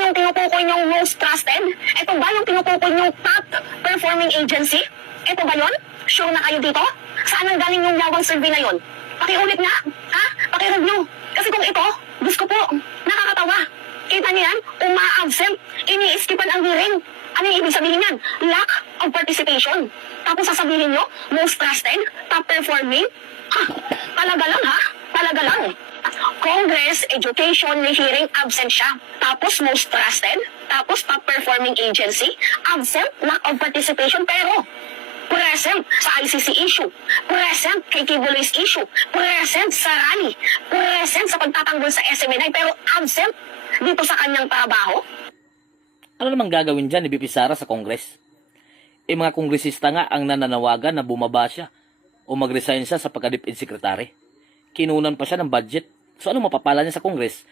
yan yung tinutukoy niyong most trusted? Ito ba yung tinutukoy niyong top performing agency? Ito ba yun? Sure na kayo dito? Saan ang galing yung yawang survey na yun? Pakiulit nga, ha? Pakireview. Kasi kung ito, Diyos ko po, nakakatawa. Kita niyo yan? Uma-absent. Ini-skipan ang hearing. Ano yung ibig sabihin yan? Lack of participation. Tapos sasabihin nyo, most trusted, top performing? Ha? Talaga lang ha? Talaga lang. Congress, education, may hearing, absent siya. Tapos most trusted, tapos top performing agency, absent, lack of participation, pero present sa ICC issue, present kay Kibuloy's issue, present sa rally, present sa pagtatanggol sa SMNI, pero absent dito sa kanyang trabaho. Ano namang gagawin dyan ni BP Sara sa Congress? Mga kongresista nga ang nananawagan na bumaba siya o mag-resign siya sa pagka-DepEd Secretary. Kinunan pa siya ng budget. So ano mapapala niya sa Congress?